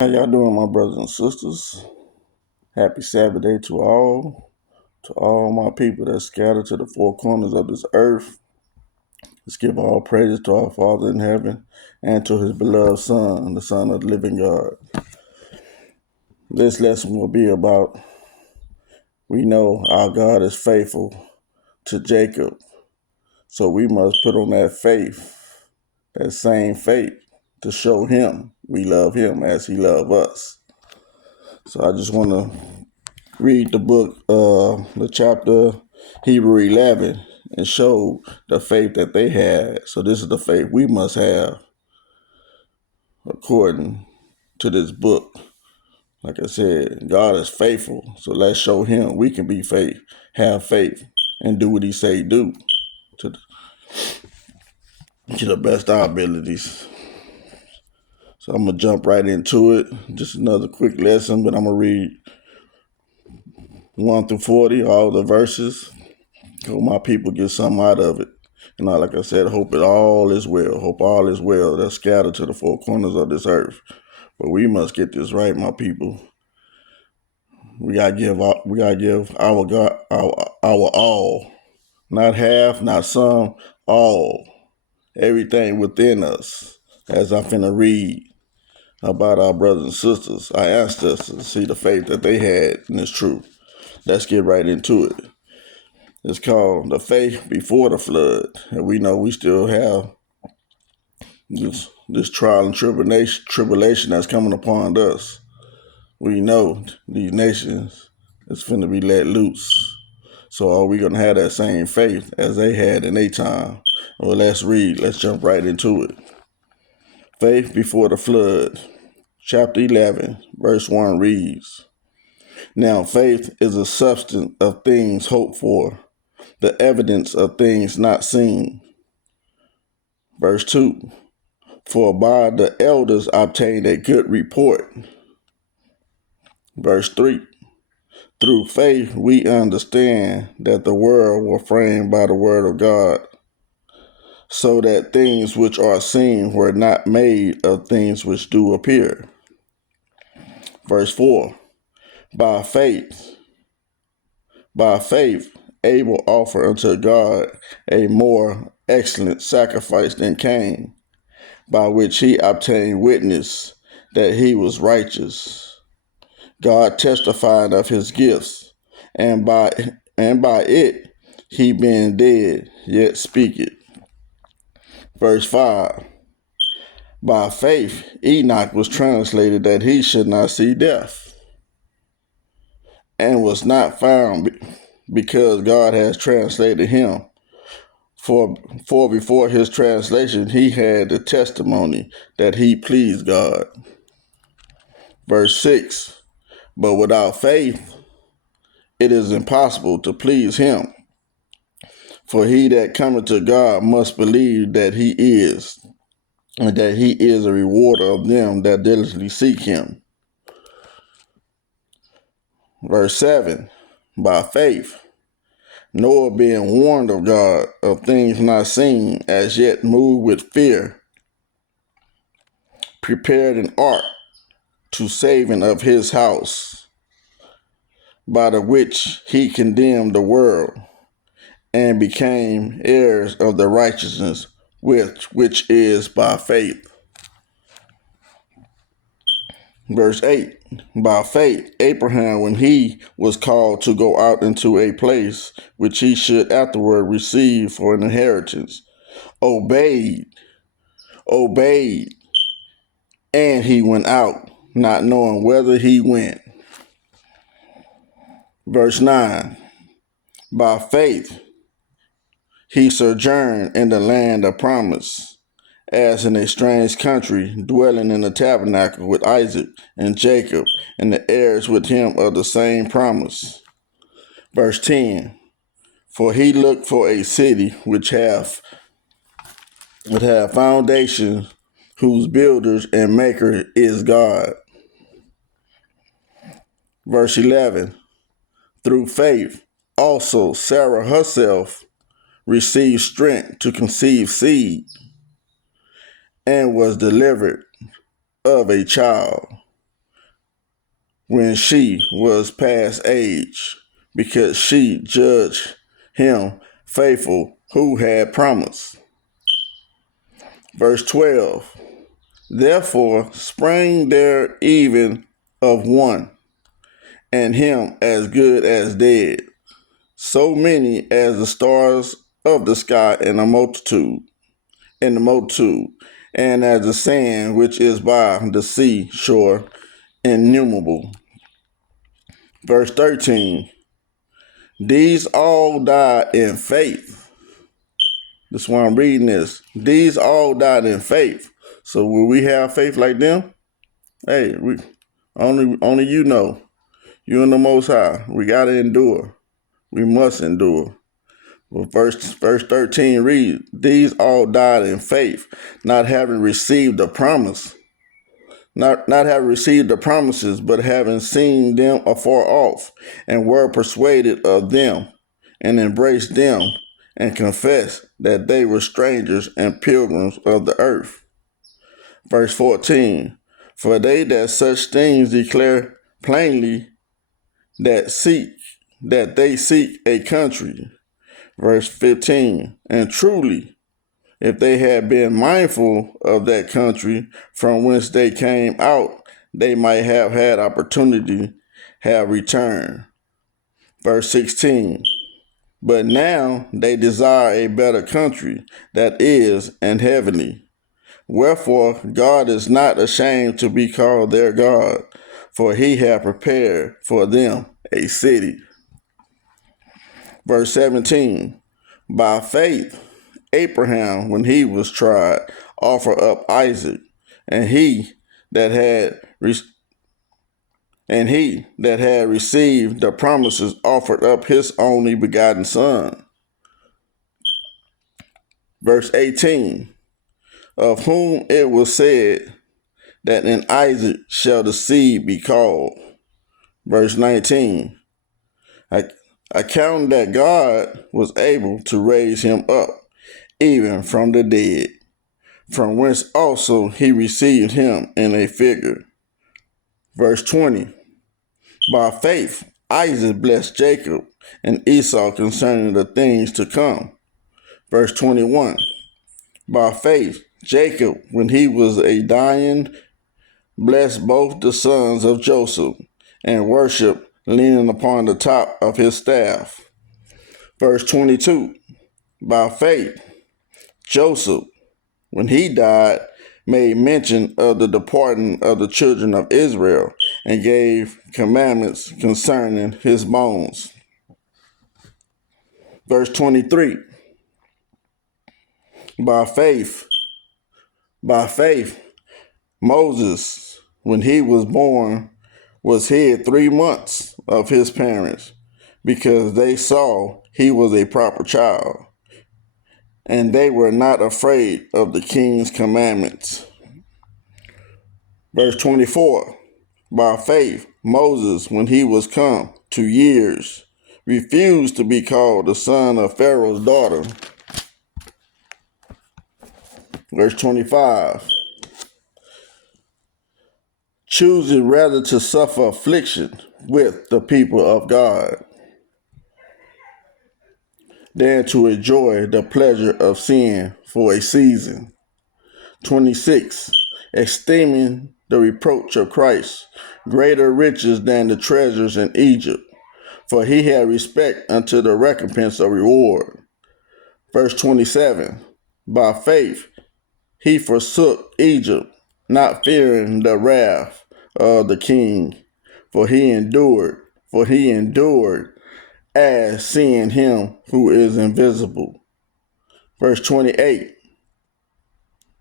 How y'all doing, my brothers and sisters? Happy Sabbath day to all my people that scattered to the four corners of this earth. Let's give all praises to our Father in heaven and to his beloved Son, the Son of the living God. This lesson will be about, we know our God is faithful to Jacob, so we must put on that faith, that same faith, to show him we love him as he loved us. So I just want to read the book, the chapter Hebrew 11, and show the faith that they had. So this is the faith we must have according to this book. Like I said, God is faithful. So let's show him we can have faith, and do what he say do to the best of our abilities. So I'm going to jump right into it. Just another quick lesson, but I'm going to read 1 through 40, all the verses. Hope my people get something out of it. And like I said, hope it all is well. Hope all is well that's scattered to the four corners of this earth. But we must get this right, my people. We gotta give our God our all. Not half, not some, all. Everything within us. As I'm finna read about our brothers and sisters, I asked us to see the faith that they had in this truth. Let's get right into it. It's called the faith before the flood. And we know we still have this trial and tribulation that's coming upon us. We know these nations is finna be let loose. So are we gonna have that same faith as they had in their time? Well, let's read. Let's jump right into it. Faith before the flood. Chapter 11, verse 1 reads, "Now faith is a substance of things hoped for, the evidence of things not seen." Verse 2, "For by the elders obtained a good report." Verse 3, "Through faith we understand that the world was framed by the word of God, so that things which are seen were not made of things which do appear." Verse 4, By faith, Abel offered unto God a more excellent sacrifice than Cain, by which he obtained witness that he was righteous, God testifying of his gifts, and by it he being dead yet speaketh. Verse 5, By faith Enoch was translated that he should not see death, and was not found because God has translated him. For before his translation he had the testimony that he pleased God. Verse 6, But without faith it is impossible to please him. For he that cometh to God must believe that he is, and that he is a rewarder of them that diligently seek him. Verse 7, By faith Noah, being warned of God of things not seen, as yet moved with fear, prepared an ark to saving of his house, by the which he condemned the world, and became heirs of the righteousness which is by faith. Verse 8, By faith Abraham, when he was called to go out into a place which he should afterward receive for an inheritance, obeyed, and he went out, not knowing whither he went. Verse 9, By faith he sojourned in the land of promise, as in a strange country, dwelling in a tabernacle with Isaac and Jacob, and the heirs with him of the same promise. Verse 10, For he looked for a city which would have foundations, whose builders and maker is God. Verse 11, Through faith also Sarah herself received strength to conceive seed, and was delivered of a child, when she was past age, because she judged him faithful who had promised. Verse 12. Therefore sprang there even of one, and him as good as dead, so many as the stars of the sky in the multitude, and as the sand which is by the sea shore, innumerable. Verse 13. These all died in faith. That's why I'm reading this. These all died in faith. So will we have faith like them? Hey, we only you know. You and the Most High. We gotta endure. We must endure. Well, verse 13 reads, these all died in faith, not having received the promise. Not having received the promises, but having seen them afar off, and were persuaded of them, and embraced them, and confessed that they were strangers and pilgrims of the earth. Verse 14, for they that such things declare plainly that they seek a country. Verse 15, and truly, if they had been mindful of that country from whence they came out, they might have had opportunity, have returned. Verse 16, but now they desire a better country, that is, an heavenly. Wherefore God is not ashamed to be called their God, for he hath prepared for them a city. Verse 17, by faith Abraham, when he was tried, offered up Isaac, and he that had received the promises offered up his only begotten son. Verse 18, of whom it was said that in Isaac shall the seed be called. Verse 19, I count that God was able to raise him up even from the dead, from whence also he received him in a figure. Verse 20, by faith Isaac blessed Jacob and Esau concerning the things to come. Verse 21, by faith Jacob, when he was a dying, blessed both the sons of Joseph, and worshiped leaning upon the top of his staff. Verse 22, by faith Joseph, when he died, made mention of the departing of the children of Israel, and gave commandments concerning his bones. Verse 23, by faith Moses, when he was born, was hid 3 months of his parents, because they saw he was a proper child, and they were not afraid of the king's commandments. Verse 24, by faith Moses, when he was come to years, refused to be called the son of Pharaoh's daughter. Verse 25, choosing rather to suffer affliction with the people of God than to enjoy the pleasure of sin for a season. 26, esteeming the reproach of Christ greater riches than the treasures in Egypt, for he had respect unto the recompense of reward. Verse 27, by faith he forsook Egypt, not fearing the wrath of the king, for he endured as seeing him who is invisible. Verse 28,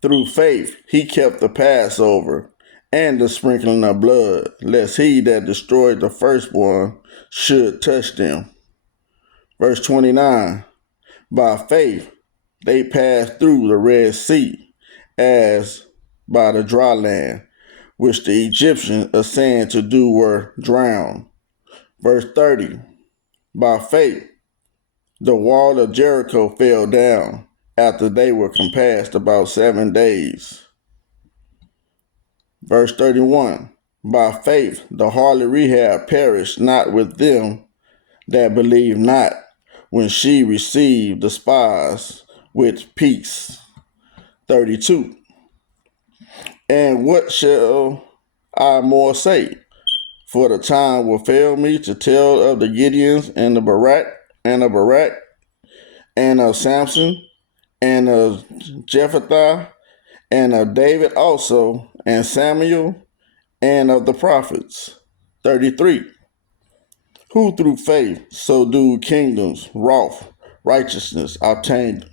through faith he kept the Passover and the sprinkling of blood, lest he that destroyed the firstborn should touch them. Verse 29, by faith they passed through the Red Sea as by the dry land, which the Egyptians assaying to do were drowned. Verse 30, by faith the wall of Jericho fell down after they were compassed about 7 days. Verse 31, By faith, the harlot Rahab perished not with them that believe not, when she received the spies with peace. 32. And what shall I more say? For the time will fail me to tell of the Gideons and the Barak and of Samson and of Jephthah and of David also and Samuel and of the prophets. 33. Who through faith subdued kingdoms, wrought righteousness, obtained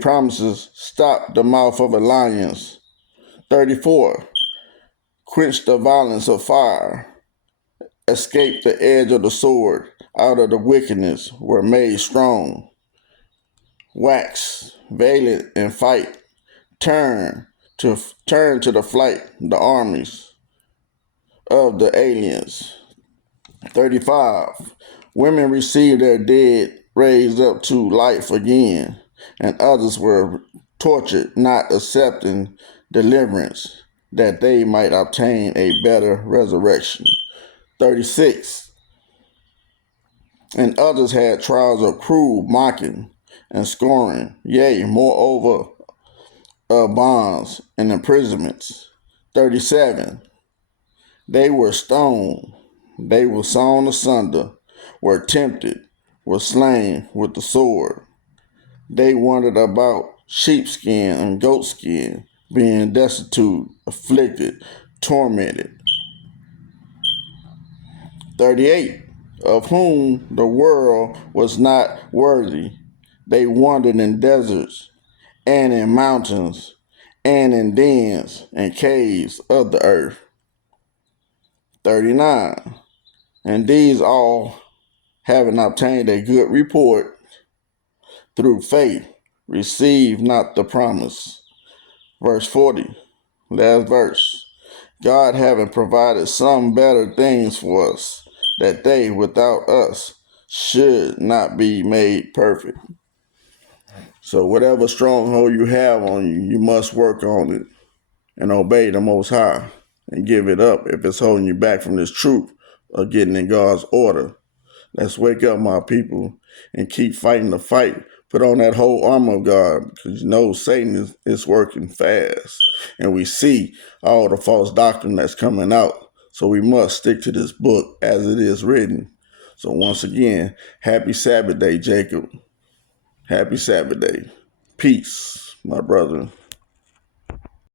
promises, stopped the mouth of lions. 34. Quenched the violence of fire, escaped the edge of the sword, out of the wickedness were made strong. Wax valiant in fight, turn to the flight the armies of the aliens. 35. Women received their dead raised up to life again, and others were tortured, not accepting deliverance, that they might obtain a better resurrection. 36. And others had trials of cruel mocking and scorning, yea, moreover, of bonds and imprisonments. 37. They were stoned, they were sawn asunder, were tempted, were slain with the sword. They wandered about sheepskin and goatskin, being destitute, afflicted, tormented. 38. Of whom the world was not worthy. They wandered in deserts and in mountains and in dens and caves of the earth. 39. And these all, having obtained a good report through faith, received not the promise. Verse 40, last verse. God having provided some better things for us, that they without us should not be made perfect. So whatever stronghold you have on you, you must work on it and obey the Most High and give it up if it's holding you back from this truth of getting in God's order. Let's wake up, my people, and keep fighting the fight. Put on that whole armor of God, because you know Satan is working fast. And we see all the false doctrine that's coming out. So we must stick to this book as it is written. So once again, happy Sabbath day, Jacob. Happy Sabbath day. Peace, my brother.